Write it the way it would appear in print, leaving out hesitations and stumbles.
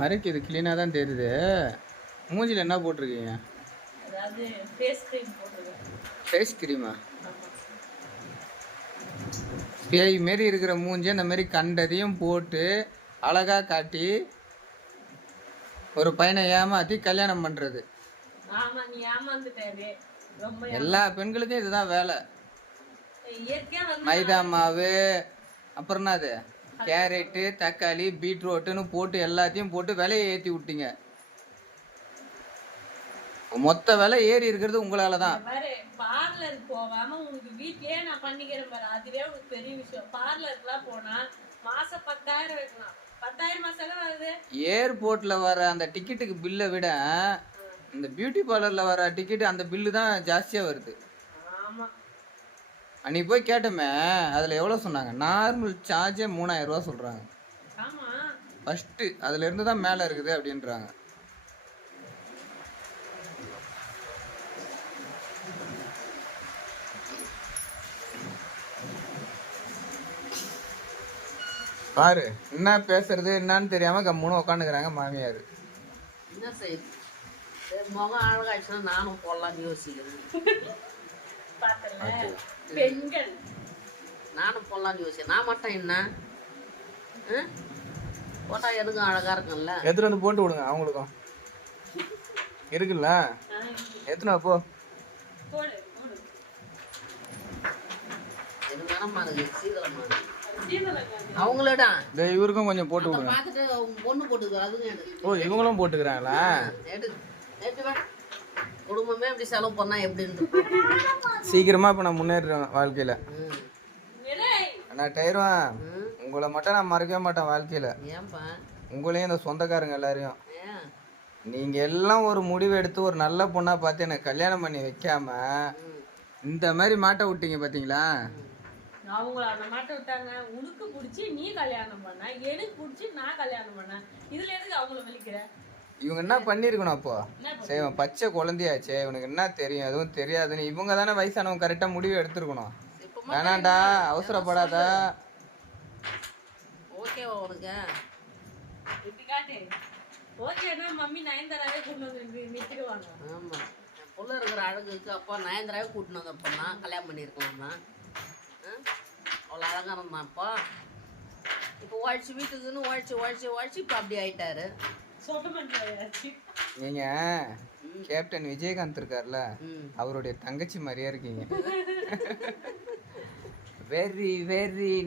மறைக்குது, கிளீனா தான் தெரியுது. மூஞ்சில என்ன போட்டிருக்கீங்க? ஃபேஸ் கிரீமா? பேய் மாரி இருக்கிற மூஞ்சி அந்த மாதிரி கண்டதையும் போட்டு அழகா காட்டி ஒரு பையனை ஏமாத்தி கல்யாணம் பண்றது. எல்லா பெண்களுக்கும் இதுதான் வேலை. மைதா மாவு, அப்புறம் என்னது, கேரட்டு, தக்காளி, பீட்ரூட்டுன்னு போட்டு எல்லாத்தையும் போட்டு விலையை ஏற்றி விட்டீங்க. மொத்த விலை ஏறி இருக்கிறது உங்களால தான். பார்லருக்கு போகாம உனக்கு வீட்லயே நான் பண்ணிக்கிறேன் பாரு, அதுவே உனக்கு பெரிய விஷயம். பார்லருக்குலாம் போனா மாசம் 10,000 வைக்கலாம். 10,000 மாசம் வருது. ஏர்போர்ட்ல வர அந்த டிக்கெட்டுக்கு பில்லை விட இந்த பியூட்டி பார்லர்ல வர டிக்கெட் அந்த பில்லு தான் ஜாஸ்தியா வருது. அன்னைக்கு போய் கேட்டோமே, அதில் எவ்வளோ சொன்னாங்க? நார்மல் சார்ஜே 3000 ரூபா சொல்கிறாங்க. ஃபஸ்ட்டு அதுல இருந்து தான் மேலே இருக்குது அப்படின்றாங்க. பாரு, என்ன பேசுறது என்னன்னு தெரியாம கம்முன்னு உட்காந்துக்கிறாங்க மாமியார். என்ன செய்யுது? முகம் அழகாச்சுன்னா நானும் போடலான்னு யோசிக்கிறேன். பெண்கள் நானும் போடலான்னு யோசிக்கிறேன். நான் மட்டும் என்ன போட்டா எதுக்கும் அழகா இருக்கும்ல. எடுத்துட்டு வந்து போட்டு விடுங்க, அவங்களுக்கும் இருக்குல்ல. எத்தனை போ எது வேணாமா இருக்கு, சீதளமா இருக்கு. அவங்களோட இவருக்கும் கொஞ்சம் போட்டு விடுங்க. பார்த்துட்டு பொண்ணு போட்டுக்கிறோம், அதுங்க. ஓ, இவங்களும் போட்டுக்கிறாங்களா? குடும்பமே இப்படி செலவு பண்ணா எப்படின்னு சீக்கிரமா இப்ப நான் முன்னேறேன் வாழ்க்கையில. நான் டயருவேன். உங்களை மட்டும் நான் மறக்கவே மாட்டேன் வாழ்க்கையில. ஏன்பா? உங்களையும் இந்த சொந்தக்காரங்க எல்லாரையும். நீங்க எல்லாம் ஒரு முடிவு எடுத்து ஒரு நல்ல பொண்ணா பார்த்து எனக்கு கல்யாணம் பண்ணி வைக்காம இந்த மாதிரி மாட்ட விட்டீங்க பாத்தீங்களா? அவங்கள அந்த மாட்ட விட்டாங்க. உனக்கு பிடிச்சி நீ கல்யாணம் பண்ண, எனக்கு பிடிச்சி நான் கல்யாணம் பண்ண. இதுல எதுக்கு அவங்கள வலிக்கிற? இவங்க என்ன பண்ணிருக்கணும் அப்போ? சரி, பச்சை குழந்தையாச்சே, இவனுக்கு என்ன தெரியும்? எதுவும் தெரியாதுன்னு இவங்க தானே வயசானவங்க கரெக்டா முடிவு எடுத்துருக்கணும். வேணாண்டா, அவசரப்படாத. ஓகேவா உனக்கு? இப்படி காட்டு. ஓகேனா மம்மி நயன்தாராவே கூட்டிட்டு வந்து நிறுத்திடுவாங்க. ஆமா, என் புள்ள இருக்கிற அழகுக்கு அப்பா நயன்தாராவே கூட்டிட்டு வந்தப்பா கல்யாணம் பண்ணியிருக்கோம்னா அவ்வளோ அழகா இருந்தான்ப்பா. இப்போ உழைச்சி வீட்டுக்குன்னு உழைச்சி இப்போ அப்படி ஆயிட்டாரு. நீங்க கேப்டன் விஜயகாந்த் இருக்கார்ல, அவருடைய தங்கச்சி மாதிரியா இருக்கீங்க. Very very